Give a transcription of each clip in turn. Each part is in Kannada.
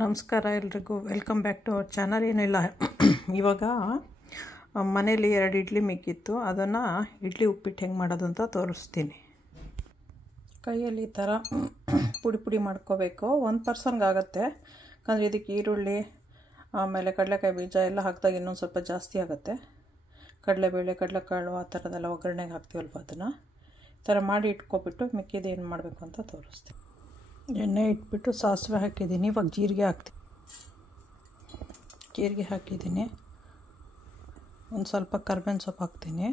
ನಮಸ್ಕಾರ ಎಲ್ರಿಗೂ welcome back to our channel. ಏನಿಲ್ಲ, ಇವಾಗ ಮನೇಲಿ 2 ಇಡ್ಲಿ ಮಿಕ್ಕಿತ್ತು. ಅದನ್ನು ಇಡ್ಲಿ ಉಪ್ಪಿಟ್ಟು ಹೆಂಗೆ ಮಾಡೋದು ಅಂತ ತೋರಿಸ್ತೀನಿ. ಕೈಯಲ್ಲಿ ಈ ಥರ ಪುಡಿ ಪುಡಿ ಮಾಡ್ಕೋಬೇಕು. 1 ಪರ್ಸನ್ಗೆ ಆಗುತ್ತೆ, ಯಾಕಂದರೆ ಇದಕ್ಕೆ ಈರುಳ್ಳಿ ಆಮೇಲೆ ಕಡಲೆಕಾಯಿ ಬೀಜ ಎಲ್ಲ ಹಾಕಿದಾಗ ಇನ್ನೊಂದು ಸ್ವಲ್ಪ ಜಾಸ್ತಿ ಆಗುತ್ತೆ. ಕಡಲೆಬೇಳೆ ಕಡಲೆಕಾಳು ಆ ಥರದ್ದೆಲ್ಲ ಒಗ್ಗರಣೆಗೆ ಹಾಕ್ತೀವಲ್ವ, ಅದನ್ನು ಈ ಥರ ಮಾಡಿ ಇಟ್ಕೊಬಿಟ್ಟು ಮಿಕ್ಕಿದ್ದು ಏನು ಮಾಡಬೇಕು ಅಂತ ತೋರಿಸ್ತೀನಿ. ಎಣ್ಣೆ ಇಟ್ಬಿಟ್ಟು ಸಾಸಿವೆ ಹಾಕಿದ್ದೀನಿ. ಇವಾಗ ಜೀರಿಗೆ ಹಾಕಿದ್ದೀನಿ. ಒಂದು ಸ್ವಲ್ಪ ಕರ್ಬೇವಿನ ಸೊಪ್ಪು ಹಾಕ್ತೀನಿ.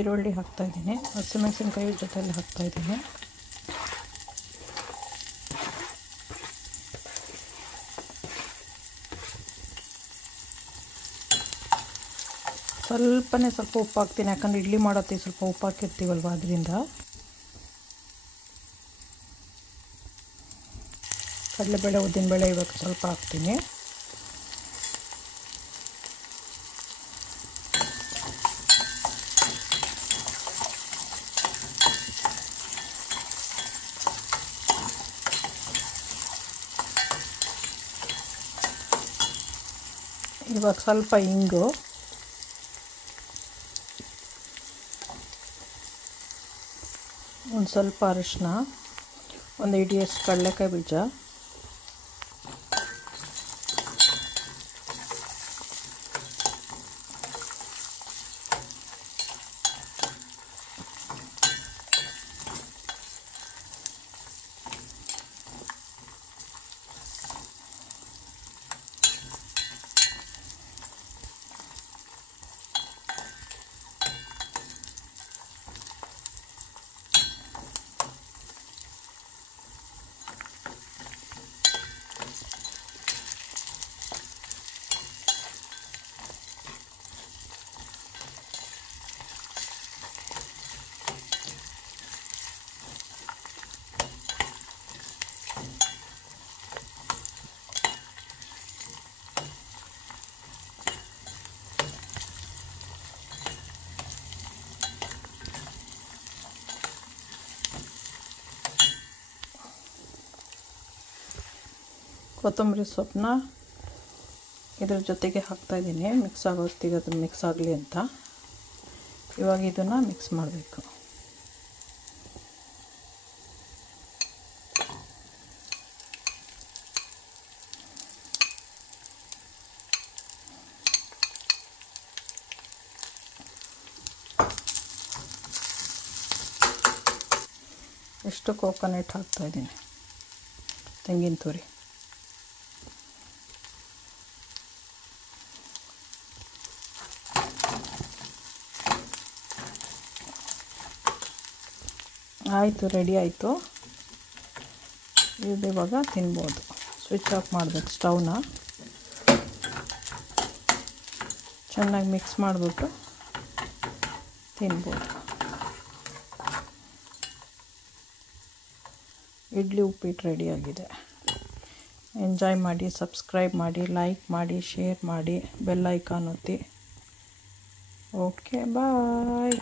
ಈರುಳ್ಳಿ ಹಾಕ್ತಾಯಿದ್ದೀನಿ. ಹಸಿಮೆಣಸಿನ್ಕಾಯಿ ಜೊತೆಯಲ್ಲಿ ಹಾಕ್ತಾಯಿದ್ದೀನಿ. ಸ್ವಲ್ಪ ಉಪ್ಪು ಹಾಕ್ತೀನಿ, ಯಾಕಂದರೆ ಇಡ್ಲಿ ಮಾಡೋಕ್ಕೆ ಸ್ವಲ್ಪ ಉಪ್ಪು ಹಾಕಿರ್ತೀವಲ್ವ, ಅದರಿಂದ. ಕಡಲೆಬೇಳೆ ಉದ್ದಿನಬೇಳೆ ಇವಾಗ ಸ್ವಲ್ಪ ಹಾಕ್ತೀನಿ. ಇವಾಗ ಸ್ವಲ್ಪ ಇಂಗು, ಒಂದು ಸ್ವಲ್ಪ ಅರಿಶಿನ, ಒಂದು ಹಿಡಿಯಷ್ಟು ಕಡಲೆಕಾಯಿ ಬೀಜ, ಕೊತ್ತಂಬರಿ ಸೊಪ್ಪನ್ನ ಇದ್ರ ಜೊತೆಗೆ ಹಾಕ್ತಾಯಿದ್ದೀನಿ. ಮಿಕ್ಸ್ ಆಗೋತ್ತಿಗೆ ಅದನ್ನು ಮಿಕ್ಸ್ ಆಗಲಿ ಅಂತ. ಇವಾಗ ಇದನ್ನು ಮಿಕ್ಸ್ ಮಾಡಬೇಕು. ಎಷ್ಟು ಕೋಕೋನಟ್ ಹಾಕ್ತಾಯಿದ್ದೀನಿ, ತೆಂಗಿನ ತುರಿ. ಆಯಿತು, ರೆಡಿ ಆಯಿತು. ಇದು ಇವಾಗ ತಿನ್ಬೋದು. ಸ್ವಿಚ್ ಆಫ್ ಮಾಡಬೇಕು ಸ್ಟವ್ನ. ಚೆನ್ನಾಗಿ ಮಿಕ್ಸ್ ಮಾಡಿಬಿಟ್ಟು ತಿನ್ಬೋದು. ಇಡ್ಲಿ ಉಪ್ಪಿಟ್ಟು ರೆಡಿಯಾಗಿದೆ. ಎಂಜಾಯ್ ಮಾಡಿ, ಸಬ್ಸ್ಕ್ರೈಬ್ ಮಾಡಿ, ಲೈಕ್ ಮಾಡಿ, ಶೇರ್ ಮಾಡಿ, ಬೆಲ್ ಐಕಾನ್ ಒತ್ತಿ. ಓಕೆ, ಬಾಯ್.